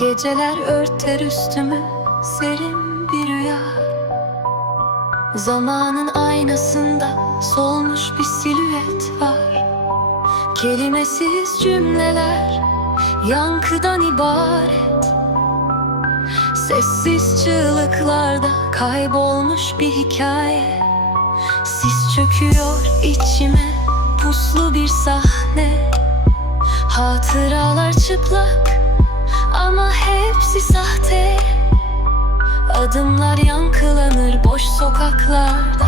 Geceler örter üstümü serin bir rüya. Zamanın aynasında solmuş bir silüet var. Kelimesiz cümleler yankıdan ibaret. Sessiz çığlıklarda kaybolmuş bir hikaye. Sis çöküyor içime puslu bir sahne. Hatıralar çıplak ama hepsi sahte. Adımlar yankılanır boş sokaklarda.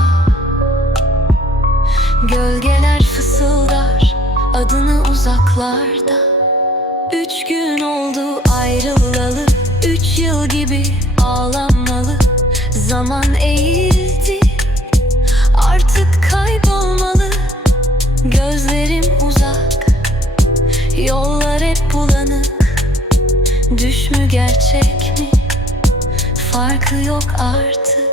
Gölgeler fısıldar adını uzaklarda. Üç gün oldu ayrılalı Üç yıl gibi ağlanmalı. Zaman eğildi Artık kaybolmalı. Gözlerim uzak Yollar hep bulanık Düş mü gerçek mi? Farkı yok artık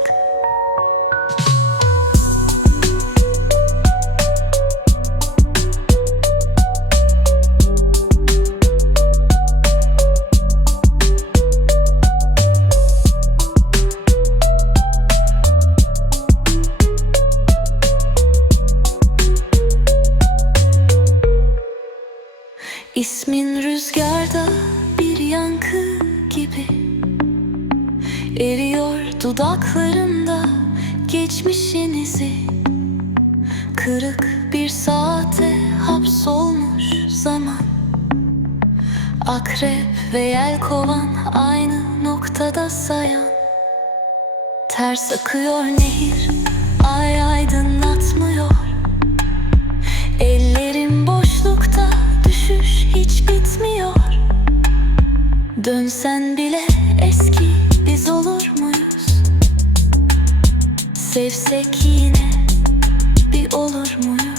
İsmin rüzgarda yankı gibi Eriyor dudaklarında geçmişin izi Kırık bir saate hapsolmuş zaman. Akrep ve yelkovan aynı noktada sayan. Ters akıyor nehir ay aydınlatmıyor Dönsen bile eski biz olur muyuz? Sevsek yine bir olur muyuz?